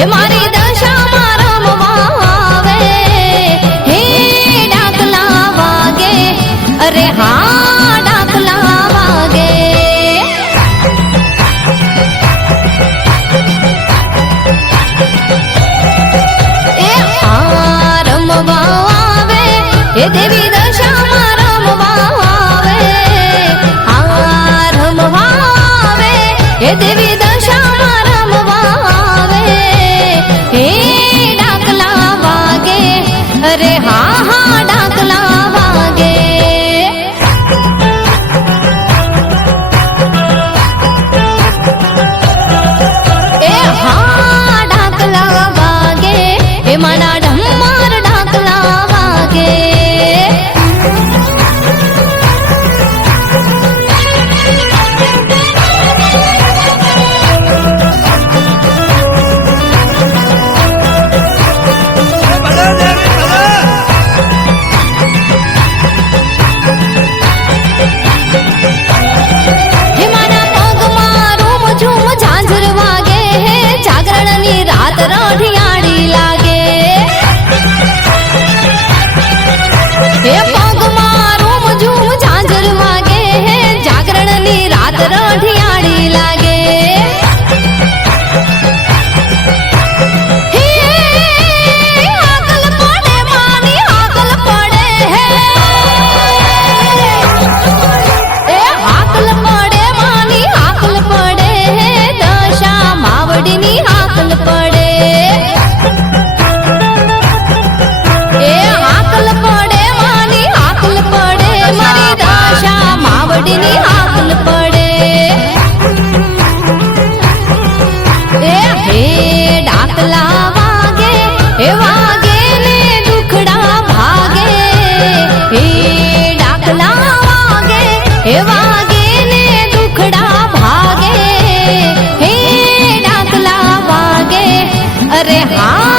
हे मारी दशा रमवा आवे हे डाकला वागे अरे हाँ डाकला वागे ए हाँ रमवा आवे हे देवी दशा रमवा आवे हाँ रमवा आवे हे देवी दशा रमवा आवे हे डाकला वागे अरे हाँ हाँ डाकला वागे ए हाँ डाकला वागे हे मना ढम्मार डाकला वागे हे माना पगमा रूम झूम झांझर वागे हे जागरणनी रात रढियाड़ी लागे हे पगमा रूम झूम झांझर वागे हे जागरणनी रात रढियाड़ी लागे हे हाकल पड़े मानी हाकल पड़े हे ए हाकल पड़े मानी हाकल पड़े हे दशा मावडीनी हाकल पड़े ए हाकल पड़े मानी हाकल पड़े मारी दशा मावडीनी हाकल पड़े ए हे डाकला वागे हे वागे ने दुखड़ा भागे हे डाकला वागे हे वागे ने दुखड़ा भागे हे डाकला वागे अरे हाँ